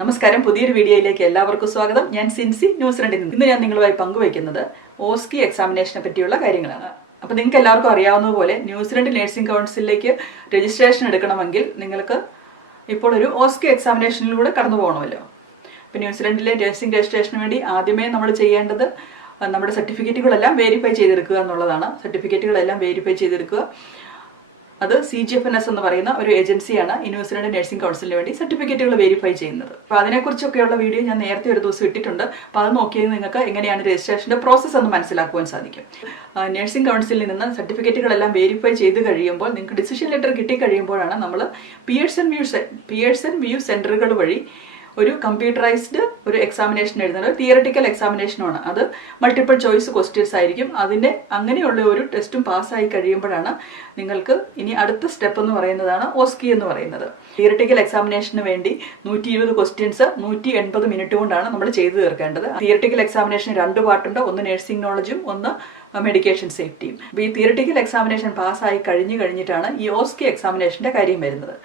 നമസ്കാരം. പുതിയൊരു വീഡിയോയിലേക്ക് എല്ലാവർക്കും സ്വാഗതം. ഞാൻ സിൻസി ന്യൂസ് രണ്ടിൽ നിന്ന്. ഇന്ന് ഞാൻ നിങ്ങളുമായി പങ്കുവയ്ക്കുന്നത് ഓസ്കി എക്സാമിനേഷനെ പറ്റിയുള്ള കാര്യങ്ങളാണ്. അപ്പോൾ നിങ്ങൾക്ക് എല്ലാവർക്കും അറിയാവുന്നതുപോലെ ന്യൂസിലൻഡ് നേഴ്സിംഗ് കൗൺസിലിലേക്ക് രജിസ്ട്രേഷൻ എടുക്കണമെങ്കിൽ നിങ്ങൾക്ക് ഇപ്പോൾ ഒരു ഓസ്കി എക്സാമിനേഷനിലൂടെ കടന്നു പോകണമല്ലോ. ഇപ്പോൾ ന്യൂസിലൻഡിലെ നേഴ്സിംഗ് രജിസ്ട്രേഷന് വേണ്ടി ആദ്യമേ നമ്മൾ ചെയ്യേണ്ടത് നമ്മുടെ സർട്ടിഫിക്കറ്റുകളെല്ലാം വെരിഫൈ ചെയ്തെടുക്കുക എന്നുള്ളതാണ്. സർട്ടിഫിക്കറ്റുകളെല്ലാം വെരിഫൈ ചെയ്തെടുക്കുക. അത് C G F N S എന്ന് പറയുന്ന ഒരു ഏജൻസിയാണ് യൂണിവേഴ്സിറ്റിയുടെ നഴ്സിംഗ് കൗൺസിലിന് വേണ്ടി സർട്ടിഫിക്കറ്റുകൾ വെരിഫൈ ചെയ്യുന്നത്. അപ്പോൾ അതിനെക്കുറിച്ചൊക്കെയുള്ള വീഡിയോ ഞാൻ നേരത്തെ ഒരു ദിവസം ഇട്ടിട്ടുണ്ട്. അപ്പോൾ അത് നോക്കിയത് നിങ്ങൾക്ക് എങ്ങനെയാണ് രജിസ്ട്രേഷന്റെ പ്രോസസ്സ് എന്ന് മനസ്സിലാക്കുവാൻ സാധിക്കും. നഴ്സിംഗ് കൗൺസിലിൽ നിന്ന് സർട്ടിഫിക്കറ്റുകളെല്ലാം വെരിഫൈ ചെയ്ത് കഴിയുമ്പോൾ നിങ്ങൾക്ക് ഡിസിഷൻ ലെറ്റർ കിട്ടിക്കഴിയുമ്പോഴാണ് നമ്മൾ പിയേഴ്സൺ വ്യൂ പിയേഴ്സൺ വ്യൂ സെന്ററുകൾ വഴി ഒരു കമ്പ്യൂട്ടറൈസ്ഡ് ഒരു എക്സാമിനേഷൻ എഴുതുന്നത്. തിയറട്ടിക്കൽ എക്സാമിനേഷനുമാണ് അത് മൾട്ടിപ്പിൾ ചോയ്സ് ക്വസ്റ്റ്യൻസ് ആയിരിക്കും. അതിന്റെ അങ്ങനെയുള്ള ഒരു ടെസ്റ്റും പാസ്സായി കഴിയുമ്പോഴാണ് നിങ്ങൾക്ക് ഇനി അടുത്ത സ്റ്റെപ്പ് എന്ന് പറയുന്നതാണ് ഓസ്കി എന്ന് പറയുന്നത്. തിയറട്ടിക്കൽ എക്സാമിനേഷന് വേണ്ടി നൂറ്റി ഇരുപത് ക്വസ്റ്റ്യൻസ് നൂറ്റി എൺപത് മിനിറ്റ് കൊണ്ടാണ് നമ്മൾ ചെയ്തു തീർക്കേണ്ടത്. തിയറട്ടിക്കൽ എക്സാമിനേഷൻ രണ്ട് പാർട്ടുണ്ട് ഒന്ന് നഴ്സിംഗ് നോളജും ഒന്ന് മെഡിക്കേഷൻ സേഫ്റ്റിയും അപ്പോൾ ഈ തിയറട്ടിക്കൽ എക്സാമിനേഷൻ പാസ്സായി കഴിഞ്ഞു കഴിഞ്ഞിട്ടാണ് ഈ ഓസ്കി എക്സാമിനേഷന്റെ കാര്യം വരുന്നത്.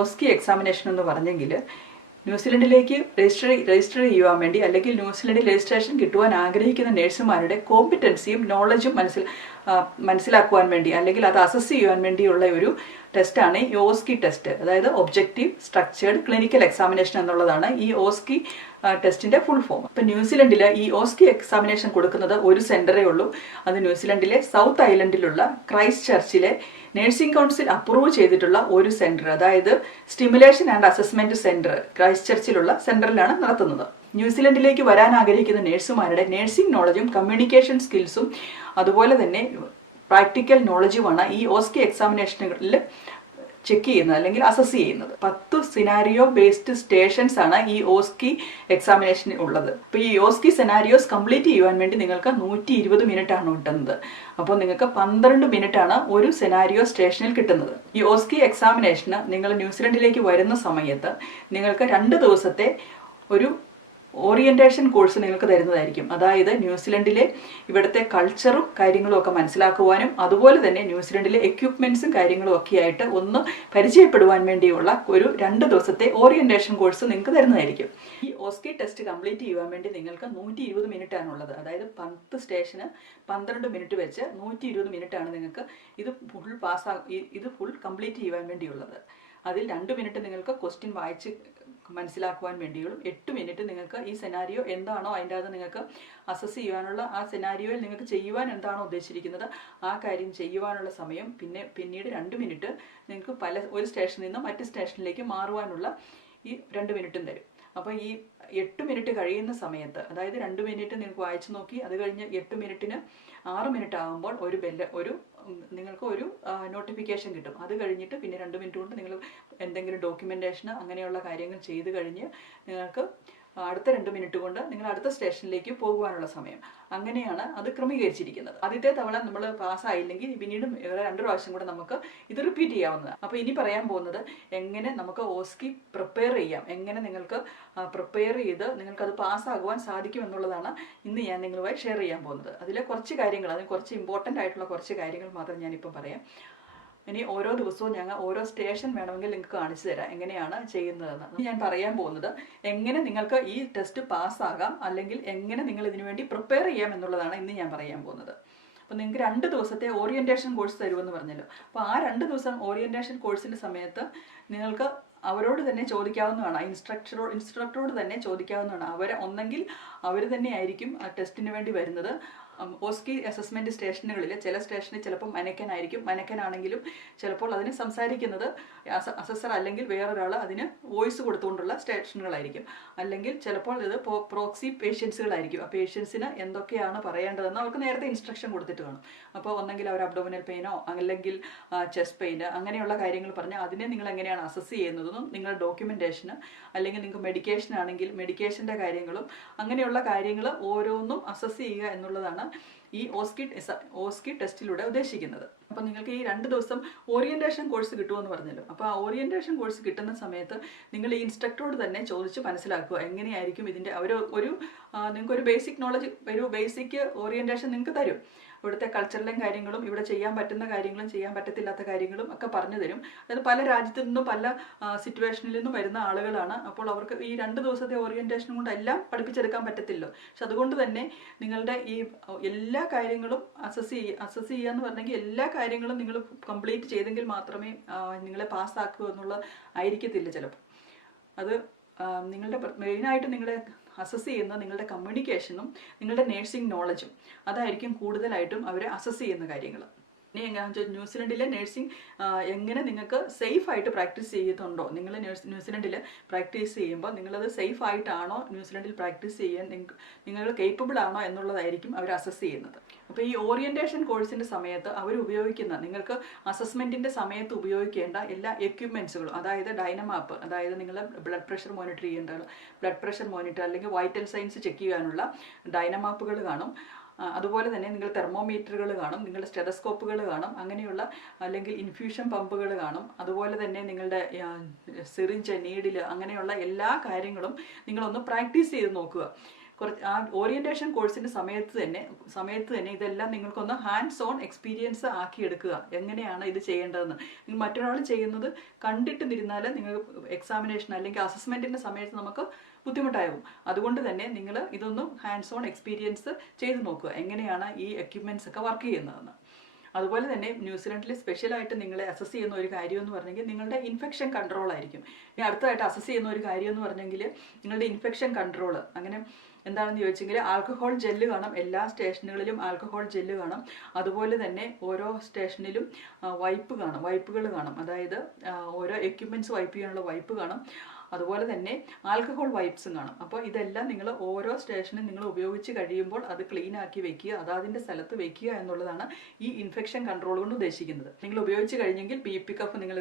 ഓസ്കി എക്സാമിനേഷൻ എന്ന് പറഞ്ഞെങ്കിൽ ന്യൂസിലൻഡിലേക്ക് രജിസ്റ്റർ രജിസ്റ്റർ ചെയ്യുവാൻ വേണ്ടി അല്ലെങ്കിൽ ന്യൂസിലൻഡിൽ രജിസ്ട്രേഷൻ കിട്ടുവാൻ ആഗ്രഹിക്കുന്ന നഴ്സുമാരുടെ കോമ്പിറ്റൻസിയും നോളജും മനസ്സിൽ മനസ്സിലാക്കുവാൻ വേണ്ടി അല്ലെങ്കിൽ അത് അസസ് ചെയ്യുവാൻ വേണ്ടിയുള്ള ഒരു ടെസ്റ്റാണ് ഈ ഓസ്കി ടെസ്റ്റ് അതായത് ഒബ്ജക്റ്റീവ് സ്ട്രക്ചേർഡ് ക്ലിനിക്കൽ എക്സാമിനേഷൻ എന്നുള്ളതാണ് ഈ ഓസ്കി ടെസ്റ്റിന്റെ ഫുൾ ഫോം ഇപ്പം ന്യൂസിലൻഡിൽ ഈ ഓസ്കി എക്സാമിനേഷൻ കൊടുക്കുന്നത് ഒരു സെന്ററേ ഉള്ളൂ. അത് ന്യൂസിലൻഡിലെ സൗത്ത് ഐലൻഡിലുള്ള ക്രൈസ്റ്റ് ചർച്ചിലെ നഴ്സിംഗ് കൗൺസിൽ അപ്രൂവ് ചെയ്തിട്ടുള്ള ഒരു സെന്റർ അതായത് സ്റ്റിമുലേഷൻ ആൻഡ് അസസ്മെന്റ് സെന്റർ ക്രൈസ്റ്റ് ചർച്ചിലുള്ള സെന്ററിലാണ് നടത്തുന്നത്. ന്യൂസിലൻഡിലേക്ക് വരാൻ ആഗ്രഹിക്കുന്ന നഴ്സുമാരുടെ നഴ്സിംഗ് നോളജും കമ്മ്യൂണിക്കേഷൻ സ്കിൽസും അതുപോലെ തന്നെ പ്രാക്ടിക്കൽ നോളജുമാണ് ഈ ഓസ്കി എക്സാമിനേഷനുകളിൽ ചെക്ക് ചെയ്യുന്നത് അല്ലെങ്കിൽ അസസ് ചെയ്യുന്നത്. പത്ത് സിനാരിയോ ബേസ്ഡ് സ്റ്റേഷൻസ് ആണ് ഈ ഓസ്കി എക്സാമിനേഷന് ഉള്ളത്. അപ്പോൾ ഈ ഓസ്കി സെനാരിയോസ് കംപ്ലീറ്റ് ചെയ്യുവാൻ വേണ്ടി നിങ്ങൾക്ക് നൂറ്റി ഇരുപത് മിനിറ്റ് ആണ് കിട്ടുന്നത്. അപ്പോൾ നിങ്ങൾക്ക് പന്ത്രണ്ട് മിനിറ്റ് ആണ് ഒരു സെനാരിയോ സ്റ്റേഷനിൽ കിട്ടുന്നത്. ഈ ഓസ്കി എക്സാമിനേഷന് നിങ്ങൾ ന്യൂസിലൻഡിലേക്ക് വരുന്ന സമയത്ത് നിങ്ങൾക്ക് രണ്ട് ദിവസത്തെ ഒരു ഓറിയന്റേഷൻ കോഴ്സ് നിങ്ങൾക്ക് തരുന്നതായിരിക്കും. അതായത് ന്യൂസിലൻഡിലെ ഇവിടുത്തെ കൾച്ചറും കാര്യങ്ങളും ഒക്കെ മനസ്സിലാക്കുവാനും അതുപോലെ തന്നെ ന്യൂസിലൻഡിലെ എക്യുപ്മെന്റ്സും കാര്യങ്ങളും ഒക്കെ ആയിട്ട് ഒന്ന് പരിചയപ്പെടുവാൻ വേണ്ടിയുള്ള ഒരു രണ്ട് ദിവസത്തെ ഓറിയന്റേഷൻ കോഴ്സ് നിങ്ങൾക്ക് തരുന്നതായിരിക്കും. ഈ ഓസ്കി ടെസ്റ്റ് കംപ്ലീറ്റ് ചെയ്യുവാൻ വേണ്ടി നിങ്ങൾക്ക് നൂറ്റി ഇരുപത് മിനിറ്റ് ആണുള്ളത് അതായത് പത്ത് സ്റ്റേഷന് പന്ത്രണ്ട് മിനിറ്റ് വെച്ച് നൂറ്റി ഇരുപത് മിനിറ്റ് ആണ് നിങ്ങൾക്ക് ഇത് ഫുൾ പാസ്സാ ഇത് ഫുൾ കംപ്ലീറ്റ് ചെയ്യുവാൻ വേണ്ടിയുള്ളത്. അതിൽ രണ്ട് മിനിറ്റ് നിങ്ങൾക്ക് ക്വസ്റ്റ്യൻ വായിച്ച് മനസ്സിലാക്കുവാൻ വേണ്ടിയുള്ളു. എട്ട് മിനിറ്റ് നിങ്ങൾക്ക് ഈ സെനാരിയോ എന്താണോ അതിന്റെ അകത്ത് നിങ്ങൾക്ക് അസസ് ചെയ്യുവാനുള്ള ആ സെനാരിയോയിൽ നിങ്ങൾക്ക് ചെയ്യുവാൻ എന്താണോ ഉദ്ദേശിച്ചിരിക്കുന്നത് ആ കാര്യം ചെയ്യുവാനുള്ള സമയം. പിന്നെ പിന്നീട് രണ്ട് മിനിറ്റ് നിങ്ങൾക്ക് പല ഒരു സ്റ്റേഷനിൽ നിന്നും മറ്റ് സ്റ്റേഷനിലേക്ക് മാറുവാനുള്ള ഈ രണ്ട് മിനിറ്റും തരും. അപ്പോൾ ഈ എട്ട് മിനിറ്റ് കഴിയുന്ന സമയത്ത് അതായത് രണ്ട് മിനിറ്റ് നിങ്ങൾക്ക് വായിച്ചു നോക്കി അത് കഴിഞ്ഞ് എട്ട് മിനിറ്റിന് ആറ് മിനിറ്റ് ആകുമ്പോൾ ഒരു ബെല്ല് ഒരു നിങ്ങൾക്ക് ഒരു നോട്ടിഫിക്കേഷൻ കിട്ടും. അത് കഴിഞ്ഞിട്ട് പിന്നെ രണ്ട് മിനിറ്റ് കൊണ്ട് നിങ്ങൾ എന്തെങ്കിലും ഡോക്യുമെന്റേഷൻ അങ്ങനെയുള്ള കാര്യങ്ങൾ ചെയ്ത് കഴിഞ്ഞ് നിങ്ങൾക്ക് അടുത്ത രണ്ട് മിനിറ്റ് കൊണ്ട് നിങ്ങൾ അടുത്ത സ്റ്റേഷനിലേക്ക് പോകുവാനുള്ള സമയം. അങ്ങനെയാണ് അത് ക്രമീകരിച്ചിരിക്കുന്നത്. ആദ്യത്തെ തവണ നമ്മൾ പാസ്സായില്ലെങ്കിൽ പിന്നീട് രണ്ട് പ്രാവശ്യം കൂടെ നമുക്ക് ഇത് റിപ്പീറ്റ് ചെയ്യാവുന്നതാണ്. അപ്പോൾ ഇനി പറയാൻ പോകുന്നത് എങ്ങനെ നമുക്ക് ഓസ്കി പ്രിപ്പയർ ചെയ്യാം. എങ്ങനെ നിങ്ങൾക്ക് പ്രിപ്പയർ ചെയ്ത് നിങ്ങൾക്കത് പാസ്സാകുവാൻ സാധിക്കും എന്നുള്ളതാണ് ഇന്ന് ഞാൻ നിങ്ങളുമായി ഷെയർ ചെയ്യാൻ പോകുന്നത്. അതിലെ കുറച്ച് കാര്യങ്ങൾ അതിന് കുറച്ച് ഇമ്പോർട്ടന്റ് ആയിട്ടുള്ള കുറച്ച് കാര്യങ്ങൾ മാത്രം ഞാനിപ്പോൾ പറയാം. ഇനി ഓരോ ദിവസവും ഞങ്ങൾ ഓരോ സ്റ്റേഷൻ വേണമെങ്കിൽ നിങ്ങൾക്ക് കാണിച്ചു തരാം എങ്ങനെയാണ് ചെയ്യുന്നതെന്ന്. ഞാൻ പറയാൻ പോകുന്നത് എങ്ങനെ നിങ്ങൾക്ക് ഈ ടെസ്റ്റ് പാസ്സാകാം അല്ലെങ്കിൽ എങ്ങനെ നിങ്ങൾ ഇതിനു വേണ്ടി പ്രിപ്പയർ ചെയ്യാം എന്നുള്ളതാണ് ഇന്ന് ഞാൻ പറയാൻ പോകുന്നത്. അപ്പോൾ നിങ്ങൾക്ക് രണ്ട് ദിവസത്തെ ഓറിയന്റേഷൻ കോഴ്സ് തരുമെന്ന് പറഞ്ഞല്ലോ. അപ്പോൾ ആ രണ്ട് ദിവസം ഓറിയന്റേഷൻ കോഴ്സിന്റെ സമയത്ത് നിങ്ങൾക്ക് അവരോട് തന്നെ ചോദിക്കാവുന്നതാണ്. ഇൻസ്ട്രക്ടറോ ഇൻസ്ട്രക്ടറോട് തന്നെ ചോദിക്കാവുന്നതാണ്. അവർ ഒന്നെങ്കിൽ അവർ തന്നെയായിരിക്കും ആ ടെസ്റ്റിന് വേണ്ടി വരുന്നത്. ഓസ്കി അസസ്മെന്റ് സ്റ്റേഷനുകളിൽ ചില സ്റ്റേഷനിൽ ചിലപ്പോൾ മനക്കനായിരിക്കും. മനക്കനാണെങ്കിലും ചിലപ്പോൾ അതിന് സംസാരിക്കുന്നത് അസസർ അല്ലെങ്കിൽ വേറൊരാൾ അതിന് വോയിസ് കൊടുത്തുകൊണ്ടുള്ള സ്റ്റേഷനുകളായിരിക്കും. അല്ലെങ്കിൽ ചിലപ്പോൾ ഇത് പ്രോക്സി പേഷ്യൻസുകളായിരിക്കും ആ പേഷ്യൻസിന് എന്തൊക്കെയാണ് പറയേണ്ടതെന്ന് അവർക്ക് നേരത്തെ ഇൻസ്ട്രക്ഷൻ കൊടുത്തിട്ട് കാണും അപ്പോൾ ഒന്നെങ്കിൽ അവർ അബ്ഡോമിനൽ പെയിനോ അല്ലെങ്കിൽ ചെസ്റ്റ് പെയിൻ അങ്ങനെയുള്ള കാര്യങ്ങൾ പറഞ്ഞാൽ അതിനെ നിങ്ങൾ എങ്ങനെയാണ് അസസ് ചെയ്യുന്നതെന്നും നിങ്ങളുടെ ഡോക്യുമെന്റേഷന് അല്ലെങ്കിൽ നിങ്ങൾക്ക് മെഡിക്കേഷൻ ആണെങ്കിൽ മെഡിക്കേഷന്റെ കാര്യങ്ങളും അങ്ങനെയുള്ള കാര്യങ്ങൾ ഓരോന്നും അസസ് ചെയ്യുക എന്നുള്ളതാണ് ഈ ഓസ്കി ഓസ്കി ടെസ്റ്റിലൂടെ ഉദ്ദേശിക്കുന്നത്. അപ്പോൾ നിങ്ങൾക്ക് ഈ രണ്ട് ദിവസം ഓറിയന്റേഷൻ കോഴ്സ് കിട്ടുമെന്ന് പറഞ്ഞല്ലോ. അപ്പോൾ ആ ഓറിയന്റേഷൻ കോഴ്സ് കിട്ടുന്ന സമയത്ത് നിങ്ങൾ ഈ ഇൻസ്ട്രക്ടറോട് തന്നെ ചോദിച്ച് മനസ്സിലാക്കുക. എങ്ങനെയായിരിക്കും ഇതിന്റെ ഒരു ഒരു ബേസിക് നോളജ് ഒരു ബേസിക് ഓറിയന്റേഷൻ നിങ്ങൾക്ക് തരും. ഇവിടുത്തെ കൾച്ചറിലും കാര്യങ്ങളും ഇവിടെ ചെയ്യാൻ പറ്റുന്ന കാര്യങ്ങളും ചെയ്യാൻ പറ്റത്തില്ലാത്ത കാര്യങ്ങളും ഒക്കെ പറഞ്ഞു തരും. അതായത് പല രാജ്യത്തു നിന്നും പല സിറ്റുവേഷനിൽ നിന്നും വരുന്ന ആളുകളാണ്. അപ്പോൾ അവർക്ക് ഈ രണ്ട് ദിവസത്തെ ഓറിയന്റേഷൻ കൊണ്ട് എല്ലാം പഠിപ്പിച്ചെടുക്കാൻ പറ്റത്തില്ലോ. പക്ഷെ അതുകൊണ്ട് തന്നെ നിങ്ങളുടെ ഈ എല്ലാ കാര്യങ്ങളും അസസ് ചെയ്യുക അസസ് ചെയ്യുക എന്ന് പറഞ്ഞെങ്കിൽ എല്ലാ കാര്യങ്ങളും നിങ്ങൾ കംപ്ലീറ്റ് ചെയ്തെങ്കിൽ മാത്രമേ നിങ്ങളെ പാസ്സാക്കൂ എന്നുള്ള ആയിരിക്കത്തില്ല ചിലപ്പോൾ. അത് നിങ്ങളുടെ മെയിനായിട്ട് നിങ്ങളെ അസസ് ചെയ്യുന്ന നിങ്ങളുടെ കമ്മ്യൂണിക്കേഷനും നിങ്ങളുടെ നേഴ്സിംഗ് നോളജും അതായിരിക്കും കൂടുതലായിട്ടും അവരെ അസസ് ചെയ്യുന്ന കാര്യങ്ങൾ. ഇനി ന്യൂസിലൻഡിലെ നേഴ്സിംഗ് എങ്ങനെ നിങ്ങൾക്ക് സേഫ് ആയിട്ട് പ്രാക്ടീസ് ചെയ്യുന്നുണ്ടോ നിങ്ങൾ ന്യൂസ് ന്യൂസിലൻഡിൽ പ്രാക്ടീസ് ചെയ്യുമ്പോൾ നിങ്ങളത് സേഫ് ആയിട്ടാണോ ന്യൂസിലൻഡിൽ പ്രാക്ടീസ് ചെയ്യാൻ നിങ്ങൾ കേപ്പബിൾ ആണോ എന്നുള്ളതായിരിക്കും അവർ അസസ് ചെയ്യുന്നത്. അപ്പോൾ ഈ ഓറിയന്റേഷൻ കോഴ്സിന്റെ സമയത്ത് അവർ ഉപയോഗിക്കുന്ന നിങ്ങൾക്ക് അസസ്മെന്റിന്റെ സമയത്ത് ഉപയോഗിക്കേണ്ട എല്ലാ എക്യുപ്മെൻസുകളും അതായത് ഡൈനമാപ്പ് അതായത് നിങ്ങൾ ബ്ലഡ് പ്രഷർ മോണിറ്റർ ചെയ്യേണ്ട ബ്ലഡ് പ്രഷർ മോണിറ്റർ അല്ലെങ്കിൽ വൈറ്റൽ സൈൻസ് ചെക്ക് ചെയ്യാനുള്ള ഡൈനമാപ്പുകൾ കാണും. അതുപോലെ തന്നെ നിങ്ങൾ തെർമോമീറ്ററുകൾ കാണും നിങ്ങളുടെ സ്റ്റെതസ്കോപ്പുകൾ കാണും അങ്ങനെയുള്ള അല്ലെങ്കിൽ ഇൻഫ്യൂഷൻ പമ്പുകൾ കാണും. അതുപോലെ തന്നെ നിങ്ങളുടെ സിറിഞ്ച് നീഡിൽ അങ്ങനെയുള്ള എല്ലാ കാര്യങ്ങളും നിങ്ങളൊന്ന് പ്രാക്ടീസ് ചെയ്ത് നോക്കുക. കുറച്ച് ആ ഓറിയന്റേഷൻ കോഴ്സിന്റെ സമയത്ത് തന്നെ സമയത്ത് തന്നെ ഇതെല്ലാം നിങ്ങൾക്കൊന്ന് ഹാൻഡ്സ് ഓൺ എക്സ്പീരിയൻസ് ആക്കിയെടുക്കുക. എങ്ങനെയാണ് ഇത് ചെയ്യേണ്ടതെന്ന്. നിങ്ങൾ മറ്റൊരാൾ ചെയ്യുന്നത് കണ്ടിട്ട് നിരുന്നാൽ നിങ്ങൾ എക്സാമിനേഷൻ അല്ലെങ്കിൽ അസസ്മെന്റിന്റെ സമയത്ത് നമുക്ക് ബുദ്ധിമുട്ടാകും അതുകൊണ്ട് തന്നെ നിങ്ങൾ ഇതൊന്നും ഹാൻഡ്സ് ഓൺ എക്സ്പീരിയൻസ് ചെയ്ത് നോക്കുക. എങ്ങനെയാണ് ഈ എക്യുപ്മെന്റ്സ് ഒക്കെ വർക്ക് ചെയ്യുന്നതെന്ന്. അതുപോലെ തന്നെ ന്യൂസിലൻഡിൽ സ്പെഷ്യലായിട്ട് നിങ്ങളെ അസസ് ചെയ്യുന്ന ഒരു കാര്യം എന്ന് പറഞ്ഞെങ്കിൽ നിങ്ങളുടെ ഇൻഫെക്ഷൻ കൺട്രോൾ ആയിരിക്കും. ഇനി അടുത്തതായിട്ട് അസസ് ചെയ്യുന്ന ഒരു കാര്യം എന്ന് പറഞ്ഞെങ്കിൽ നിങ്ങളുടെ ഇൻഫെക്ഷൻ കൺട്രോൾ അങ്ങനെ എന്താണെന്ന് ചോദിച്ചെങ്കിൽ ആൽക്കഹോൾ ജെല്ല് കാണാം. എല്ലാ സ്റ്റേഷനുകളിലും ആൽക്കഹോൾ ജെല്ല് കാണാം. അതുപോലെ തന്നെ ഓരോ സ്റ്റേഷനിലും വൈപ്പ് കാണും. വൈപ്പുകൾ കാണും. അതായത് ഓരോ എക്യുപ്മെന്റ്സ് വൈപ്പ് ചെയ്യാനുള്ള വൈപ്പ് കാണും. അതുപോലെ തന്നെ ആൽക്കഹോൾ വൈപ്സും കാണും. അപ്പോൾ ഇതെല്ലാം നിങ്ങൾ ഓരോ സ്റ്റേഷനും നിങ്ങൾ ഉപയോഗിച്ച് കഴിയുമ്പോൾ അത് ക്ലീൻ ആക്കി വെക്കുക അതാതിന്റെ സ്ഥലത്ത് വെക്കുക എന്നുള്ളതാണ് ഈ ഇൻഫെക്ഷൻ കൺട്രോൾ കൊണ്ട് ഉദ്ദേശിക്കുന്നത്. നിങ്ങൾ ഉപയോഗിച്ച് കഴിഞ്ഞെങ്കിൽ ബി പി കഫ് നിങ്ങൾ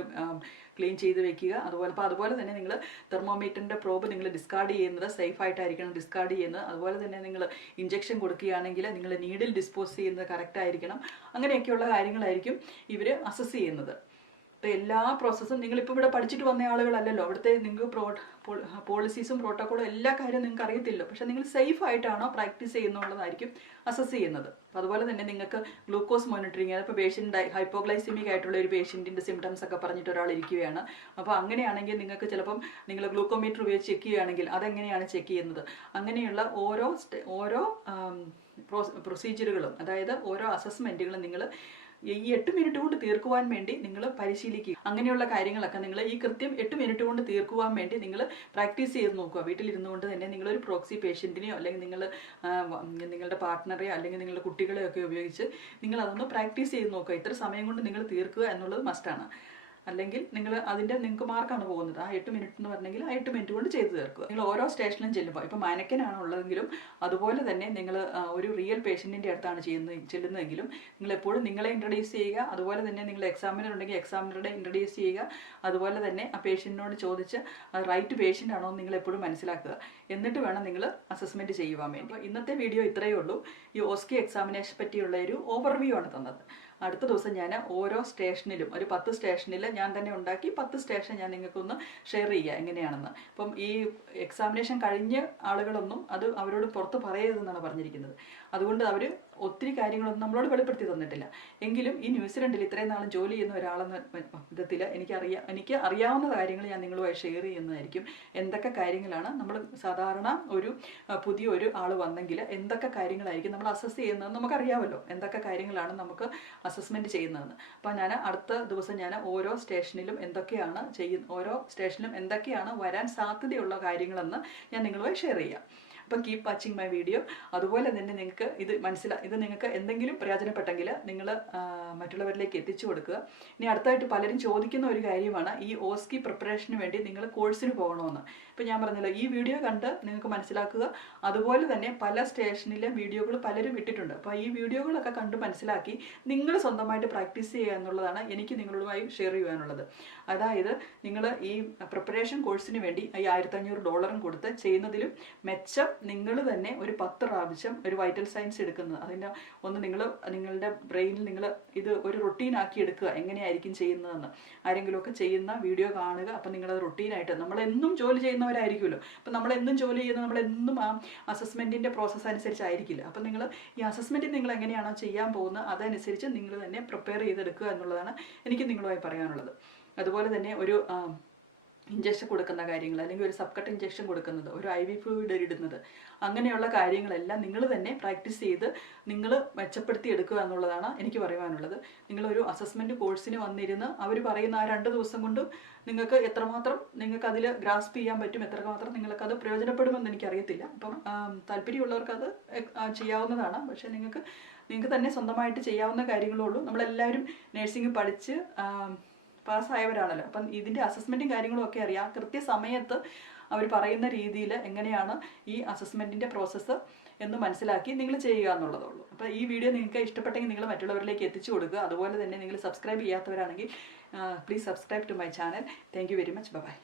ക്ലീൻ ചെയ്ത് വെക്കുക. അതുപോലെ അപ്പോൾ അതുപോലെ തന്നെ നിങ്ങൾ തെർമോമീറ്ററിന്റെ പ്രോബ് നിങ്ങൾ ഡിസ്കാർഡ് ചെയ്യുന്നത് സേഫ് ആയിട്ടായിരിക്കണം ഡിസ്കാർഡ് ചെയ്യുന്നത്. അതുപോലെ തന്നെ നിങ്ങൾ ഇഞ്ചെക്ഷൻ കൊടുക്കുകയാണെങ്കിൽ നിങ്ങൾ നീഡിൽ ഡിസ്പോസ് ചെയ്യുന്നത് കറക്റ്റ് ആയിരിക്കണം. അങ്ങനെയൊക്കെയുള്ള കാര്യങ്ങളായിരിക്കും ഇവർ അസസ് ചെയ്യുന്നത്. ഇപ്പൊ എല്ലാ പ്രോസസ്സും നിങ്ങളിപ്പോൾ ഇവിടെ പഠിച്ചിട്ട് വന്ന ആളുകളല്ലല്ലോ. അവിടുത്തെ നിങ്ങൾക്ക് പ്രോ പോളിസീസും പ്രോട്ടോക്കോളും എല്ലാ കാര്യവും നിങ്ങൾക്ക് അറിയത്തില്ല പക്ഷേ നിങ്ങൾ സേഫ് ആയിട്ടാണോ പ്രാക്ടീസ് ചെയ്യുന്നുള്ളതായിരിക്കും അസസ് ചെയ്യുന്നത്. അപ്പോൾ അതുപോലെ തന്നെ നിങ്ങൾക്ക് ഗ്ലൂക്കോസ് മോണിറ്ററിങ് അതിപ്പോൾ പേഷ്യന്റ് ഹൈപ്പോഗ്ലൈസിമിക് ആയിട്ടുള്ള ഒരു പേഷ്യന്റിന്റെ സിംറ്റംസ് ഒക്കെ പറഞ്ഞിട്ട് ഒരാൾ ഇരിക്കുകയാണ്. അപ്പോൾ അങ്ങനെയാണെങ്കിൽ നിങ്ങൾക്ക് ചിലപ്പം നിങ്ങൾ ഗ്ലൂക്കോമീറ്റർ ഉപയോഗിച്ച് ചെക്ക് ചെയ്യുകയാണെങ്കിൽ അതെങ്ങനെയാണ് ചെക്ക് ചെയ്യുന്നത്? അങ്ങനെയുള്ള ഓരോ ഓരോ പ്രൊസീജിയറുകളും അതായത് ഓരോ അസസ്മെന്റുകളും നിങ്ങൾ ഈ എട്ട് മിനിറ്റ് കൊണ്ട് തീർക്കുവാൻ വേണ്ടി നിങ്ങൾ പരിശീലിക്കുക. അങ്ങനെയുള്ള കാര്യങ്ങളൊക്കെ നിങ്ങൾ ഈ കൃത്യം എട്ട് മിനിറ്റ് കൊണ്ട് തീർക്കുവാൻ വേണ്ടി നിങ്ങൾ പ്രാക്ടീസ് ചെയ്ത് നോക്കുക. വീട്ടിലിരുന്നു കൊണ്ട് തന്നെ നിങ്ങളൊരു പ്രോക്സി പേഷ്യന്റിനെയോ അല്ലെങ്കിൽ നിങ്ങൾ നിങ്ങളുടെ പാർട്ട്ണറെയോ അല്ലെങ്കിൽ നിങ്ങളുടെ കുട്ടികളെയൊക്കെ ഉപയോഗിച്ച് നിങ്ങൾ അതൊന്ന് പ്രാക്ടീസ് ചെയ്ത് നോക്കുക. ഇത്ര സമയം കൊണ്ട് നിങ്ങൾ തീർക്കുക എന്നുള്ളത് മസ്റ്റാണ് അല്ലെങ്കിൽ നിങ്ങൾ അതിന്റെ നിങ്ങൾക്ക് മാർക്കാണ് പോകുന്നത്. ആ എട്ട് മിനിറ്റ് എന്ന് പറഞ്ഞെങ്കിൽ ആ എട്ട് മിനിറ്റ് കൊണ്ട് ചെയ്തു തീർക്കുക. നിങ്ങൾ ഓരോ സ്റ്റേഷനിലും ചെല്ലുമ്പോൾ ഇപ്പോൾ മാനക്കനാണ് ഉള്ളതെങ്കിലും അതുപോലെ തന്നെ നിങ്ങൾ ഒരു റിയൽ പേഷ്യന്റിന്റെ അടുത്താണ് ചെയ്യുന്ന ചെല്ലുന്നതെങ്കിലും നിങ്ങൾ എപ്പോഴും നിങ്ങളെ ഇൻട്രൊഡ്യൂസ് ചെയ്യുക അതുപോലെ തന്നെ നിങ്ങൾ എക്സാമിനർ ഉണ്ടെങ്കിൽ എക്സാമിനറുടെ ഇൻട്രൊഡ്യൂസ് ചെയ്യുക അതുപോലെ തന്നെ ആ പേഷ്യന്റിനോട് ചോദിച്ച് റൈറ്റ് പേഷ്യന്റ് ആണോ എന്ന് നിങ്ങൾ എപ്പോഴും മനസ്സിലാക്കുക. എന്നിട്ട് വേണം നിങ്ങൾ അസസ്മെന്റ് ചെയ്യുവാൻ വേണ്ടി. ഇന്നത്തെ വീഡിയോ ഇത്രയേ ഉള്ളൂ. ഈ ഓസ്കി എക്സാമിനേഷൻ പറ്റിയുള്ള ഒരു ഓവർവ്യൂ ആണ് തന്നത്. അടുത്ത ദിവസം ഞാൻ ഓരോ സ്റ്റേഷനിലും ഒരു പത്ത് സ്റ്റേഷനിൽ ഞാൻ തന്നെ ഉണ്ടാക്കി പത്ത് സ്റ്റേഷൻ ഞാൻ നിങ്ങൾക്കൊന്ന് ഷെയർ ചെയ്യുക എങ്ങനെയാണെന്ന്. അപ്പം ഈ എക്സാമിനേഷൻ കഴിഞ്ഞ ആളുകളൊന്നും അത് അവരോട് പുറത്ത് പറയരുതെന്നാണ് പറഞ്ഞിരിക്കുന്നത്. അതുകൊണ്ട് അവർ ഒത്തിരി കാര്യങ്ങളൊന്നും നമ്മളോട് വെളിപ്പെടുത്തി തന്നിട്ടില്ല. എങ്കിലും ഈ ന്യൂസിലൻഡിൽ ഇത്രയും നാളും ജോലി ചെയ്യുന്ന ഒരാളെന്ന വിധത്തിൽ എനിക്കറിയാം എനിക്ക് അറിയാവുന്ന കാര്യങ്ങൾ ഞാൻ നിങ്ങളുമായി ഷെയർ ചെയ്യുന്നതായിരിക്കും. എന്തൊക്കെ കാര്യങ്ങളാണ് നമ്മൾ സാധാരണ ഒരു പുതിയ ഒരു ആൾ വന്നെങ്കിൽ എന്തൊക്കെ കാര്യങ്ങളായിരിക്കും നമ്മൾ അസസ് ചെയ്യുന്നത് നമുക്കറിയാമല്ലോ. എന്തൊക്കെ കാര്യങ്ങളാണ് നമുക്ക് അസസ്മെന്റ് ചെയ്യുന്നതെന്ന്. അപ്പോൾ ഞാൻ അടുത്ത ദിവസം ഞാൻ ഓരോ സ്റ്റേഷനിലും എന്തൊക്കെയാണ് ചെയ്യുന്ന ഓരോ സ്റ്റേഷനിലും എന്തൊക്കെയാണ് വരാൻ സാധ്യതയുള്ള കാര്യങ്ങളെന്ന് ഞാൻ നിങ്ങളുമായി ഷെയർ ചെയ്യാം. അപ്പം കീപ് വാച്ചിങ് മൈ വീഡിയോ അതുപോലെ തന്നെ നിങ്ങൾക്ക് ഇത് മനസ്സിലാ ഇത് നിങ്ങൾക്ക് എന്തെങ്കിലും പ്രയോജനപ്പെട്ടെങ്കിൽ നിങ്ങൾ മറ്റുള്ളവരിലേക്ക് എത്തിച്ചു കൊടുക്കുക. ഇനി അടുത്തായിട്ട് പലരും ചോദിക്കുന്ന ഒരു കാര്യമാണ് ഈ ഓസ്കി പ്രിപ്പറേഷന് വേണ്ടി നിങ്ങൾ കോഴ്സിന് പോകണമെന്ന്. ഇപ്പം ഞാൻ പറഞ്ഞല്ലോ ഈ വീഡിയോ കണ്ട് നിങ്ങൾക്ക് മനസ്സിലാക്കുക. അതുപോലെ തന്നെ പല സ്റ്റേഷനിലെ വീഡിയോകൾ പലരും ഇട്ടിട്ടുണ്ട്. അപ്പോൾ ഈ വീഡിയോകളൊക്കെ കണ്ട് മനസ്സിലാക്കി നിങ്ങൾ സ്വന്തമായിട്ട് പ്രാക്ടീസ് ചെയ്യുക എന്നുള്ളതാണ് എനിക്ക് നിങ്ങളുമായി ഷെയർ ചെയ്യാനുള്ളത് അതായത് നിങ്ങൾ ഈ പ്രിപ്പറേഷൻ കോഴ്സിന് വേണ്ടി ഈ ആയിരത്തഞ്ഞൂറ് ഡോളറും കൊടുത്ത് ചെയ്യുന്നതിലും മെച്ചം നിങ്ങൾ തന്നെ ഒരു പത്ത് പ്രാവശ്യം ഒരു വൈറ്റൽ സയൻസ് എടുക്കുന്നത്. അതിന്റെ ഒന്ന് നിങ്ങൾ നിങ്ങളുടെ ബ്രെയിനിൽ നിങ്ങൾ ഇത് ഒരു റൊട്ടീൻ ആക്കി എടുക്കുക. എങ്ങനെയായിരിക്കും ചെയ്യുന്നതെന്ന്. ആരെങ്കിലുമൊക്കെ ചെയ്യുന്ന വീഡിയോ കാണുക. അപ്പം നിങ്ങളത് റൊട്ടീനായിട്ട് നമ്മളെന്നും ജോലി ചെയ്യുന്നവരായിരിക്കുമല്ലോ. അപ്പം നമ്മളെന്നും ജോലി ചെയ്യുന്ന നമ്മളെന്നും ആ അസസ്മെന്റിന്റെ പ്രോസസ്സ് അനുസരിച്ചായിരിക്കില്ല. അപ്പം നിങ്ങൾ ഈ അസസ്മെന്റ് നിങ്ങൾ എങ്ങനെയാണോ ചെയ്യാൻ പോകുന്നത് അതനുസരിച്ച് നിങ്ങൾ തന്നെ പ്രിപ്പയർ ചെയ്തെടുക്കുക എന്നുള്ളതാണ് എനിക്ക് നിങ്ങളുമായി പറയാനുള്ളത്. അതുപോലെ തന്നെ ഒരു ഇഞ്ചക്ഷൻ കൊടുക്കുന്ന കാര്യങ്ങൾ അല്ലെങ്കിൽ ഒരു സബ്കട്ട് ഇഞ്ചക്ഷൻ കൊടുക്കുന്നത് ഒരു ഐ വി ഫ്ലൂയിഡ് ഇടുന്നത് അങ്ങനെയുള്ള കാര്യങ്ങളെല്ലാം നിങ്ങൾ തന്നെ പ്രാക്ടീസ് ചെയ്ത് നിങ്ങൾ മെച്ചപ്പെടുത്തി എടുക്കുക എന്നുള്ളതാണ് എനിക്ക് പറയുവാനുള്ളത്. നിങ്ങളൊരു അസസ്മെന്റ് കോഴ്സിന് വന്നിരുന്ന് അവർ പറയുന്ന ആ രണ്ട് ദിവസം കൊണ്ട് നിങ്ങൾക്ക് എത്രമാത്രം നിങ്ങൾക്ക് അതിൽ ഗ്രാസ്പ് ചെയ്യാൻ പറ്റും എത്രമാത്രം നിങ്ങൾക്കത് പ്രയോജനപ്പെടുമെന്ന് എനിക്കറിയത്തില്ല. അപ്പം താല്പര്യമുള്ളവർക്ക് അത് ചെയ്യാവുന്നതാണ്. പക്ഷേ നിങ്ങൾക്ക് നിങ്ങൾക്ക് തന്നെ സ്വന്തമായിട്ട് ചെയ്യാവുന്ന കാര്യങ്ങളുള്ളൂ നമ്മളെല്ലാവരും നഴ്സിംഗ് പഠിച്ച് പാസ്സായവരാണല്ലോ. അപ്പം ഇതിന്റെ അസസ്മെന്റും കാര്യങ്ങളും ഒക്കെ അറിയാം. കൃത്യസമയത്ത് അവർ പറയുന്ന രീതിയിൽ എങ്ങനെയാണ് ഈ അസസ്മെന്റിന്റെ പ്രോസസ്സ് എന്ന് മനസ്സിലാക്കി നിങ്ങൾ ചെയ്യുക എന്നുള്ളതുള്ളൂ അപ്പോൾ ഈ വീഡിയോ നിങ്ങൾക്ക് ഇഷ്ടപ്പെട്ടെങ്കിൽ നിങ്ങൾ മറ്റുള്ളവരിലേക്ക് എത്തിച്ചു കൊടുക്കുക. അതുപോലെ തന്നെ നിങ്ങൾ സബ്സ്ക്രൈബ് ചെയ്യാത്തവരാണെങ്കിൽ please subscribe to my channel thank very much bye